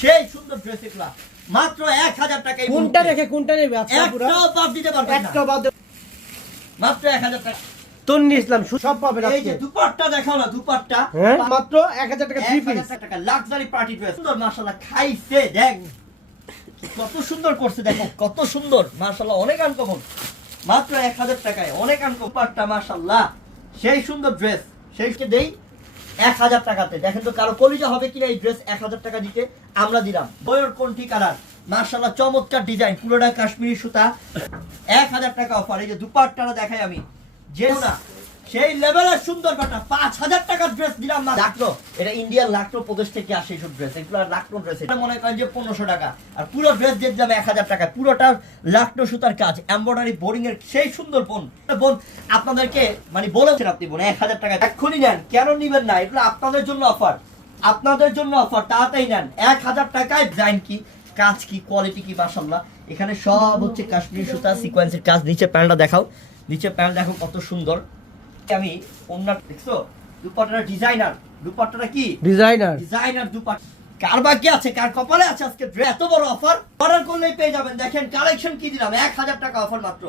সেই সুন্দর ড্রেস এগুলা মাত্র 1000 টাকায়। কোনটা রেখে কোনটা নেবে আজকে পুরো একটাও বাদ দিতে পারবেন না, একটা বাদ মাত্র 1000 টাকা। তন্নি ইসলাম সব পাবেন এই আজকে যে দুপাট্টা দেখাও না, দুপাট্টা হ্যাঁ মাত্র 1000 টাকা থ্রি পিস 1000 টাকা লাক্সারি পার্টি ড্রেস। সুন্দর মাশাআল্লাহ, খাইছে দেখ কত সুন্দর করছে, দেখো কত সুন্দর মাশাআল্লাহ, অনেক আনকমন। মাত্র 1000 টাকায় অনেক আনকমন পাট্টা মাশাআল্লাহ, সেই সুন্দর ড্রেস। সেইকে দেই 1000 টাকাতে। দেখেন তো কারো কলিজা হবে কিনা এই ড্রেস 1000 টাকা দিতে। আমরা দিলাম বয়র কোনটি কালার মাশাআল্লাহ, চমৎকার ডিজাইন, পুরোটা কাশ্মীরি সুতা। 1000 টাকা অফার। এই যে দুপাট্টাটা দেখাই আমি, যে না সেই লেভেলের সুন্দর পাটা 5000 টাকার ড্রেস দিলাম না। লাকনো, এটা ইন্ডিয়ান লাকনো প্রদেশ থেকে আসে এইসব ড্রেস, এগুলো লাকনো ড্রেস। এটা মনে করেন যে 1500 টাকা, আর পুরো ড্রেস দিয়ে দিলাম 1000 টাকা। পুরোটা লাকনো সুতার কাজ, এমব্রয়ডারি বোরিং এর সেই সুন্দর বোন আপনাদেরকে মানে বলেছেন আপনি বোন 1000 টাকা এক্ষুনি নেন, কেন নিবেন না? এগুলো আপনাদের জন্য অফার, আপনাদের জন্য অফার, তাড়াতাড়ি নেন। 1000 টাকায় ডিজাইন কি, কাজ কি, কোয়ালিটি কি মাশাআল্লাহ। এখানে সব হচ্ছে কাশ্মীরি সুতা সিকোয়েন্সের কাজ। নিচে প্যান্টটা দেখাও, নিচে প্যান্ট দেখো কত সুন্দর। আমি ওন্না দেখছো, দুপাট্টাটা ডিজাইনার, দুপাট্টাটা কি ডিজাইনার দুপাট্টা। কার বাকি আছে, কার কপালে আছে আজকে এত বড় অফার? অর্ডার করলেই পেয়ে যাবেন। দেখেন কালেকশন কি দিলাম, 1000 টাকা অফার মাত্র।